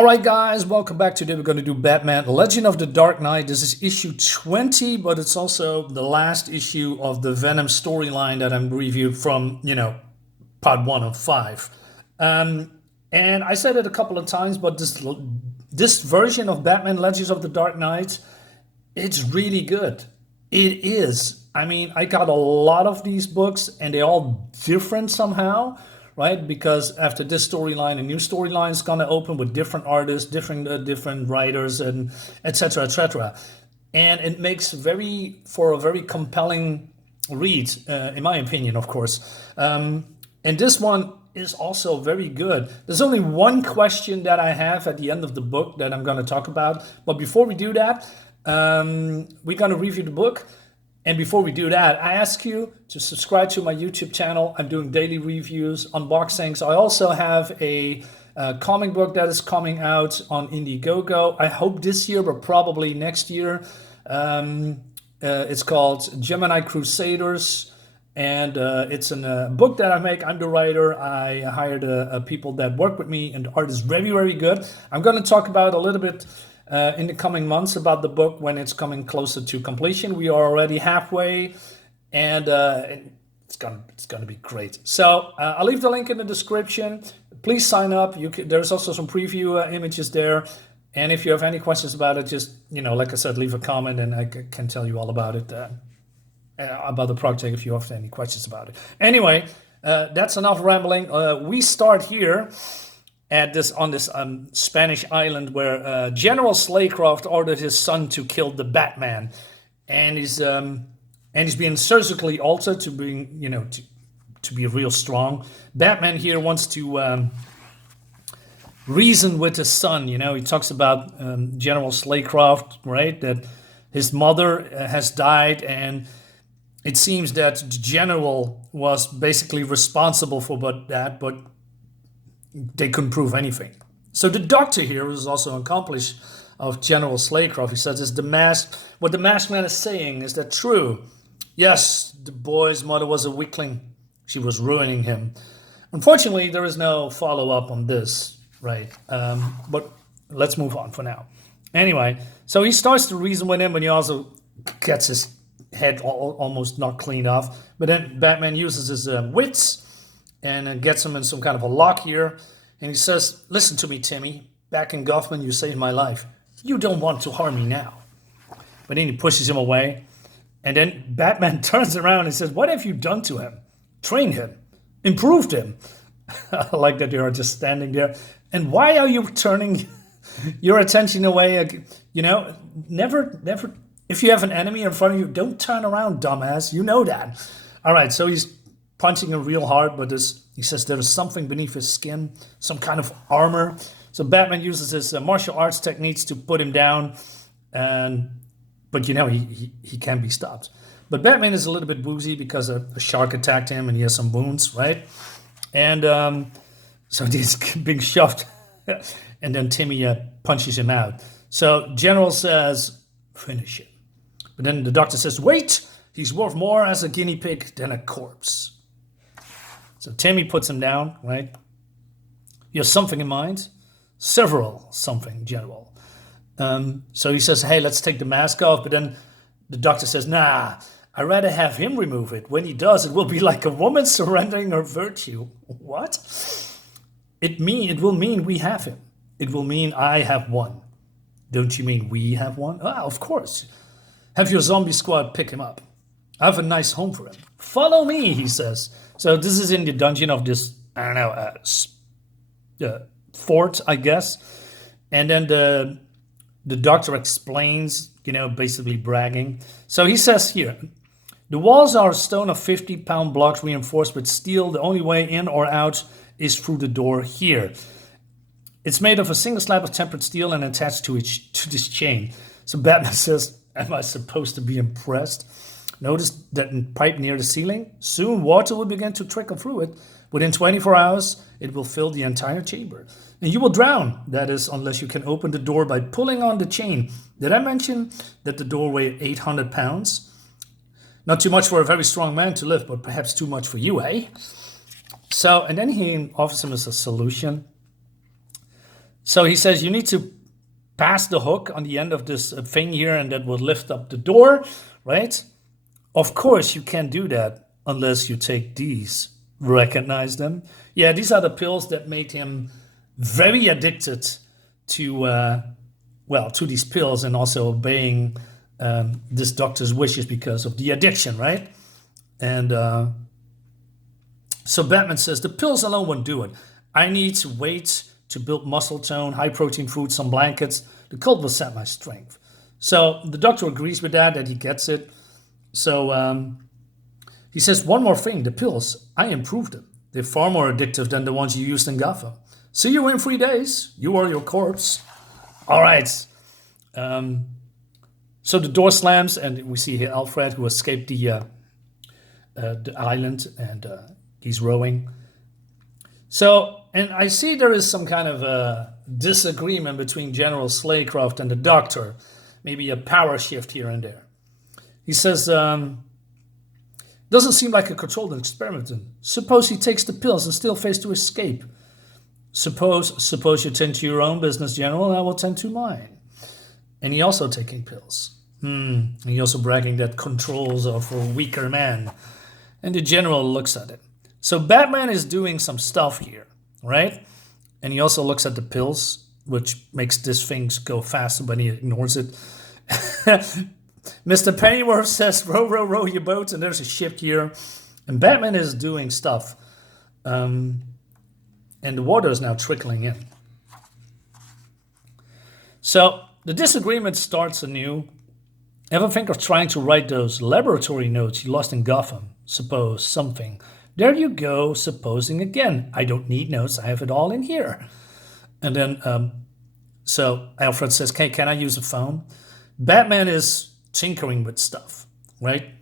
All right, guys, welcome back. Today we're going to do Batman Legend of the Dark Knight. This is issue 20, but it's also the last issue of the Venom storyline that I'm reviewed from, part 1 of 5. And I said it a couple of times, but this version of Batman Legends of the Dark Knight, it's really good. It is. I mean, I got a lot of these books, and they're all different somehow. Right, because after this storyline, a new storyline is gonna open with different artists, different writers, and etc. etc. And it makes for a very compelling read, in my opinion, of course. And this one is also very good. There's only one question that I have at the end of the book that I'm gonna talk about. But before we do that, we're gonna review the book. And before we do that, I ask you to subscribe to my YouTube channel. I'm doing daily reviews, unboxings. I also have a comic book that is coming out on Indiegogo. I hope this year, but probably next year. It's called Gemini Crusaders. And it's a book that I make. I'm the writer. I hired people that work with me, and the art is very, very good. I'm going to talk about a little bit in the coming months about the book when it's coming closer to completion. We are already halfway, and it's gonna be great. So I'll leave the link in the description. Please sign up. There's also some preview images there, and if you have any questions about it, just like I said, leave a comment, and I can tell you all about it, about the project if you have any questions about it. Anyway, that's enough rambling. We start here on this Spanish island where General Slaycroft ordered his son to kill the Batman, and he's being surgically altered to bring to be real strong. Batman here wants to reason with his son. He talks about General Slaycroft, right? That his mother has died, and it seems that the general was basically responsible for that, but they couldn't prove anything. So the doctor here is also an accomplice of General Slaycroft. He says, what the masked man is saying, is that true? Yes, the boy's mother was a weakling. She was ruining him. Unfortunately, there is no follow-up on this, right? But let's move on for now. Anyway, so he starts to reason with him, but he also gets his head almost not cleaned off. But then Batman uses his wits and gets him in some kind of a lock here. And he says, listen to me, Timmy. Back in Gotham, you saved my life. You don't want to harm me now. But then he pushes him away. And then Batman turns around and says, what have you done to him? Trained him. Improved him. I like that they are just standing there. And why are you turning your attention away? Never. If you have an enemy in front of you, don't turn around, dumbass. You know that. All right, so he's punching him real hard, but he says there is something beneath his skin, some kind of armor. So Batman uses his martial arts techniques to put him down, but he can be stopped. But Batman is a little bit woozy because a shark attacked him and he has some wounds, right? And so he's being shoved, and then Timmy punches him out. So General says, finish him. But then the doctor says, wait, he's worth more as a guinea pig than a corpse. So Timmy puts him down, right? You have something in mind? Several something, General. So he says, hey, let's take the mask off. But then the doctor says, nah, I'd rather have him remove it. When he does, it will be like a woman surrendering her virtue. What? It will mean we have him. It will mean I have one. Don't you mean we have one? Ah, of course. Have your zombie squad pick him up. I have a nice home for him. Follow me, he says. So this is in the dungeon of this, I don't know, fort, I guess. And then the doctor explains, basically bragging. So he says here, the walls are stone of 50-pound blocks reinforced with steel. The only way in or out is through the door here. It's made of a single slab of tempered steel and attached to this chain. So Batman says, am I supposed to be impressed? Notice that pipe near the ceiling? Soon water will begin to trickle through it. Within 24 hours, it will fill the entire chamber. And you will drown. That is, unless you can open the door by pulling on the chain. Did I mention that the door weighed 800 pounds? Not too much for a very strong man to lift, but perhaps too much for you, eh? So, and then he offers him as a solution. So he says, you need to pass the hook on the end of this thing here, and that will lift up the door, right? Of course, you can't do that unless you take these. Recognize them? Yeah, these are the pills that made him very addicted to, to these pills, and also obeying this doctor's wishes because of the addiction, right? And so Batman says, the pills alone won't do it. I need to wait to build muscle tone, high protein food, some blankets. The cold will sap my strength. So the doctor agrees with that he gets it. So he says, one more thing, the pills, I improved them. They're far more addictive than the ones you used in Gotham. See you in 3 days. You or your corpse. All right. So the door slams, and we see here Alfred, who escaped the island, and he's rowing. So, and I see there is some kind of a disagreement between General Slaycroft and the Doctor. Maybe a power shift here and there. He says, doesn't seem like a controlled experiment. Suppose he takes the pills and still fails to escape. Suppose you tend to your own business, General, and I will tend to mine. And he also taking pills. And he also bragging that controls are for weaker men. And the General looks at it. So Batman is doing some stuff here, right? And he also looks at the pills, which makes this thing go faster, but he ignores it. Mr. Pennyworth says, row, row, row your boat, and there's a ship here. And Batman is doing stuff. And the water is now trickling in. So the disagreement starts anew. Ever think of trying to write those laboratory notes you lost in Gotham? Suppose something. There you go, supposing again. I don't need notes, I have it all in here. And then, so Alfred says, can I use a phone? Batman is tinkering with stuff, right?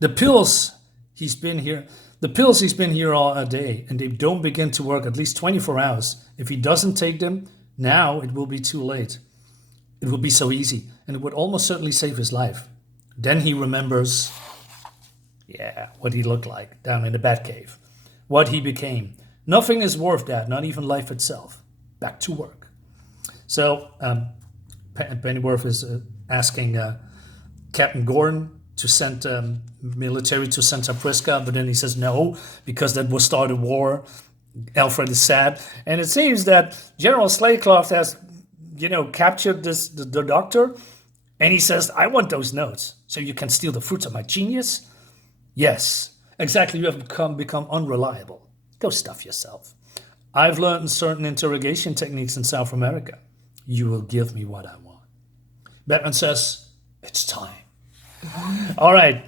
The pills, he's been here all day, and they don't begin to work at least 24 hours. If he doesn't take them, now it will be too late. It will be so easy, and it would almost certainly save his life. Then he remembers, what he looked like down in the Batcave. What he became. Nothing is worth that, not even life itself. Back to work. So Pennyworth is asking Captain Gordon to send military to Santa Prisca, but then he says no, because that will start a war. Alfred is sad. And it seems that General Slaycroft has, captured the doctor, and he says, I want those notes, so you can steal the fruits of my genius? Yes, exactly, you have become unreliable. Go stuff yourself. I've learned certain interrogation techniques in South America. You will give me what I want. Batman says, it's time. All right,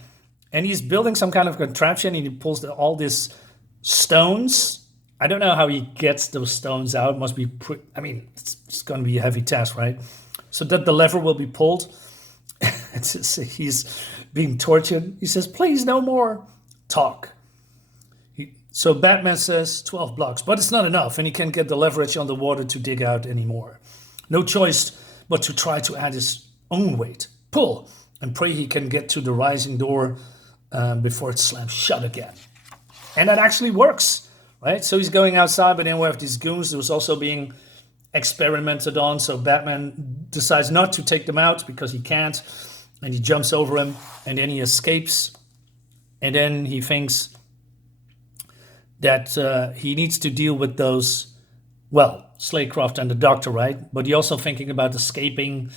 and he's building some kind of contraption, and he pulls all these stones. I don't know how he gets those stones out. It must be, it's going to be a heavy task, right? So that the lever will be pulled. He's being tortured. He says, please, no more talk. So Batman says 12 blocks, but it's not enough, and he can't get the leverage on the water to dig out anymore. No choice but to try to add his own weight. Pull, and pray he can get to the rising door before it slams shut again. And that actually works, right? So he's going outside, but then we have these goons. There was also being experimented on, so Batman decides not to take them out because he can't, and he jumps over him, and then he escapes, and then he thinks that he needs to deal with those, Slaycroft and the Doctor, right? But he's also thinking about escaping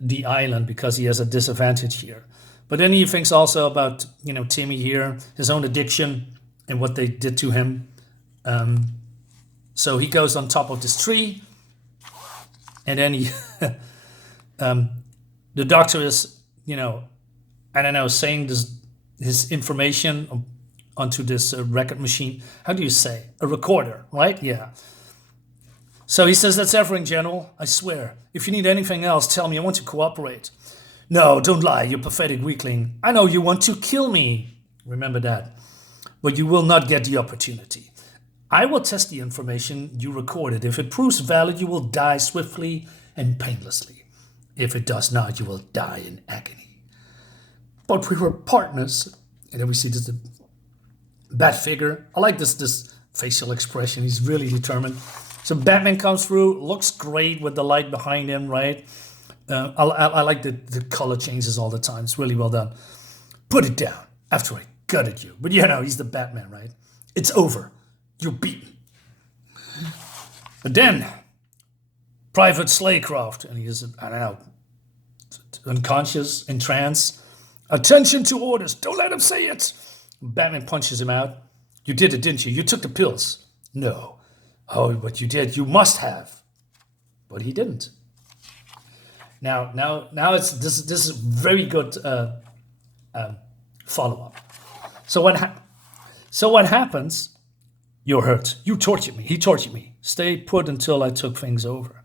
the island because he has a disadvantage here. But then he thinks also about, Timmy here, his own addiction and what they did to him. So he goes on top of this tree, and then he, the Doctor is, saying his information onto this record machine. How do you say? A recorder, right? Yeah. So he says, that's everything, General. I swear. If you need anything else, tell me. I want to cooperate. No, don't lie, you pathetic weakling. I know you want to kill me. Remember that. But you will not get the opportunity. I will test the information you recorded. If it proves valid, you will die swiftly and painlessly. If it does not, you will die in agony. But we were partners. And then we see this bat figure. I like this facial expression. He's really determined. So Batman comes through, looks great with the light behind him, right? I like the color changes all the time. It's really well done. Put it down after I gutted you. But he's the Batman, right? It's over. You're beaten. But then, Private Slaycroft, and he is, I don't know, unconscious, in trance. Attention to orders. Don't let him say it. Batman punches him out. You did it, didn't you? You took the pills. No. Oh, but you did. You must have. But he didn't. Now it's this is very good follow up. So what happens? You're hurt. You tortured me. He tortured me. Stay put until I took things over.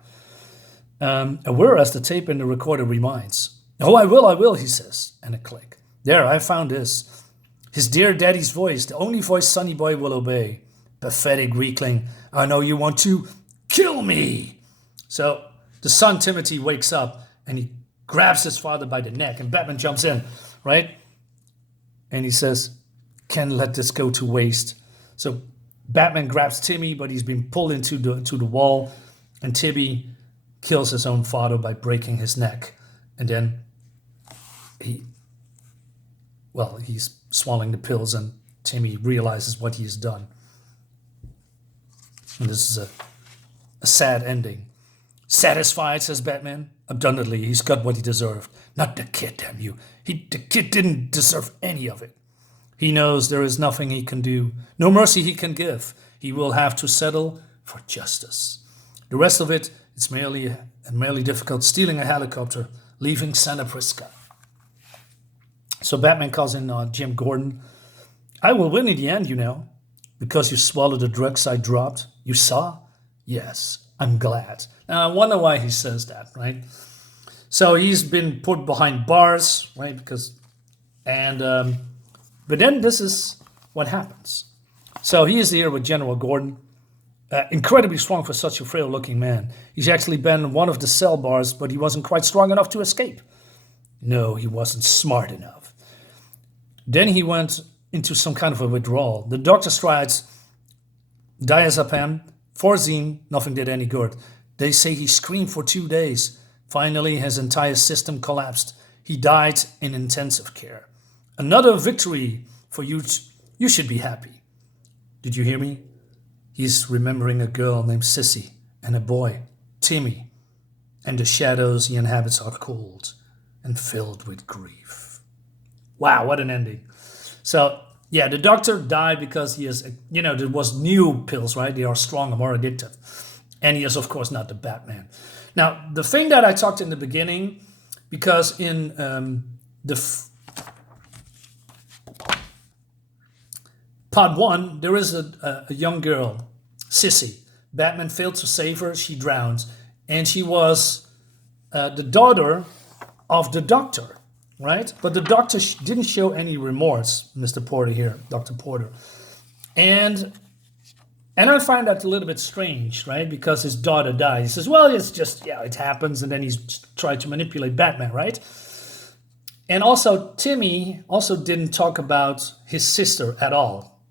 Whereas the tape in the recorder reminds. Oh, I will, he says. And a click. There, I found this. His dear daddy's voice, the only voice Sonny Boy will obey. Pathetic weakling. I know you want to kill me. So the son, Timothy, wakes up and he grabs his father by the neck and Batman jumps in, right? And he says, can't let this go to waste. So Batman grabs Timmy, but he's been pulled into the wall, and Timmy kills his own father by breaking his neck. And then he's swallowing the pills, and Timmy realizes what he has done. And this is a sad ending. Satisfied, says Batman. Abundantly, he's got what he deserved. Not the kid, damn you. The kid didn't deserve any of it. He knows there is nothing he can do, no mercy he can give. He will have to settle for justice. The rest of it, it's merely difficult, stealing a helicopter, leaving Santa Prisca. So Batman calls in Jim Gordon. I will win in the end, because you swallowed the drugs I dropped. You saw? Yes, I'm glad. Now, I wonder why he says that, right? So he's been put behind bars, right? But then this is what happens. So he is here with General Gordon, incredibly strong for such a frail-looking man. He's actually been in one of the cell bars, but he wasn't quite strong enough to escape. No, he wasn't smart enough. Then he went into some kind of a withdrawal. The doctor strides diazepam, Forzine, nothing did any good. They say he screamed for 2 days. Finally, his entire system collapsed. He died in intensive care. Another victory for you. You should be happy. Did you hear me? He's remembering a girl named Sissy and a boy, Timmy. And the shadows he inhabits are cold and filled with grief. Wow, what an ending. So, yeah, the doctor died because he is, there was new pills, right? They are stronger, more addictive. And he is, of course, not the Batman. Now, the thing that I talked in the beginning, because in part 1, there is a young girl, Sissy. Batman failed to save her. She drowned. And she was the daughter of the doctor, right? But the doctor didn't show any remorse, Mr. Porter here, Dr. Porter. And I find that a little bit strange, right? Because his daughter died. He says, well, it's just, it happens. And then he's tried to manipulate Batman, right? And also, Timmy also didn't talk about his sister at all,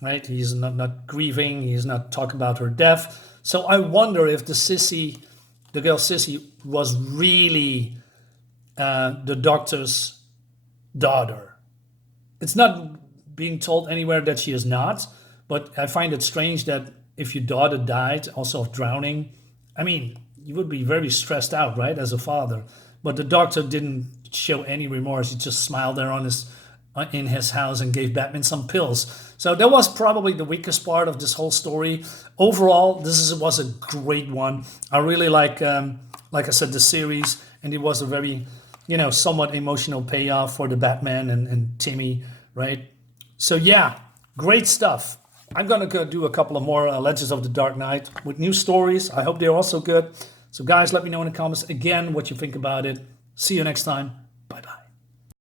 right? He's not grieving. He's not talking about her death. So I wonder if the girl Sissy was really the doctor's daughter. It's not being told anywhere that she is not, but I find it strange that if your daughter died also of drowning, you would be very stressed out, right, as a father. But the doctor didn't show any remorse. He just smiled there in his house and gave Batman some pills. So that was probably the weakest part of this whole story. Overall, was a great one. I really like I said, the series, and it was a very, somewhat emotional payoff for the Batman and Timmy, right? So yeah, great stuff. I'm going to go do a couple of more Legends of the Dark Knight with new stories. I hope they're also good. So guys, let me know in the comments again what you think about it. See you next time.